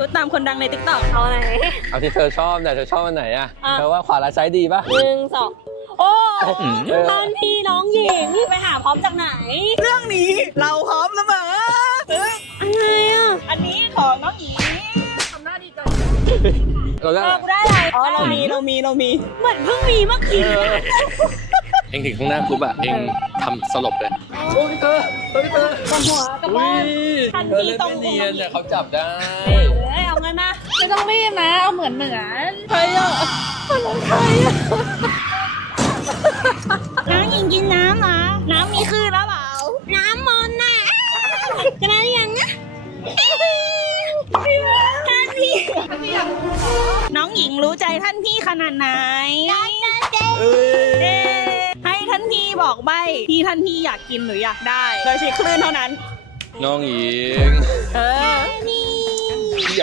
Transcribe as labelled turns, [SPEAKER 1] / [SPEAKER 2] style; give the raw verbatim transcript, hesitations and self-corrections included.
[SPEAKER 1] ชุดตามคนดังในติ๊กต็อก
[SPEAKER 2] เอาไหน
[SPEAKER 3] เอาที่เธอชอบเนี่ยเธอชอบอันไหนอ่ะเธอว่าขวาและซ้ายดีป่ะ
[SPEAKER 2] หนึ่งสองโอ้
[SPEAKER 3] เออ
[SPEAKER 2] ท่านพี่น้องหญิงไปหาพร้อมจากไหน
[SPEAKER 1] เรื่องนี้เราพร้อมเสมอ
[SPEAKER 2] อะไรอ่ะ
[SPEAKER 1] อันนี้ของน้องหญิง
[SPEAKER 3] เราได้
[SPEAKER 1] เออกูได้อะไรอ๋อเรามีเรามีเรามี
[SPEAKER 2] เหมือนเพิ่งมีเมื่อกี้
[SPEAKER 3] เองถึงข้างหน้าปุ๊บอะเองทำสลบเลยโอ้ยเธอเฮ้ยเธอ
[SPEAKER 2] กับหัวกับ
[SPEAKER 3] อุ้
[SPEAKER 2] บ้าน
[SPEAKER 3] ย
[SPEAKER 1] ทัน
[SPEAKER 3] เธอ
[SPEAKER 1] ที
[SPEAKER 3] เล่น
[SPEAKER 1] ตรง
[SPEAKER 3] ไม่เนียนเนี่ยเขาจับได้
[SPEAKER 1] เอ้ยเอาเงินมา
[SPEAKER 2] ไม่ต้องรีบนะ เอาเหมือนเหมือน
[SPEAKER 1] ใครอ่ะใครอ่ะน้องหญิงกินน้ำเหรอน้ำมีคลื่นแล้วเปล่าน้ำมนต์น่ะจะมาหรือยังนะท่านพี่น้องหญิงรู้ใจท่านพี่ขนาดไหน
[SPEAKER 3] เอ้ย
[SPEAKER 1] เอ๊ะให้ท่านพี่บอกใบที่ท่านพี่อยากกินหรืออยากได้โดยใช้คลื่นเท่านั้น
[SPEAKER 3] น้องหญิง
[SPEAKER 1] เออนี่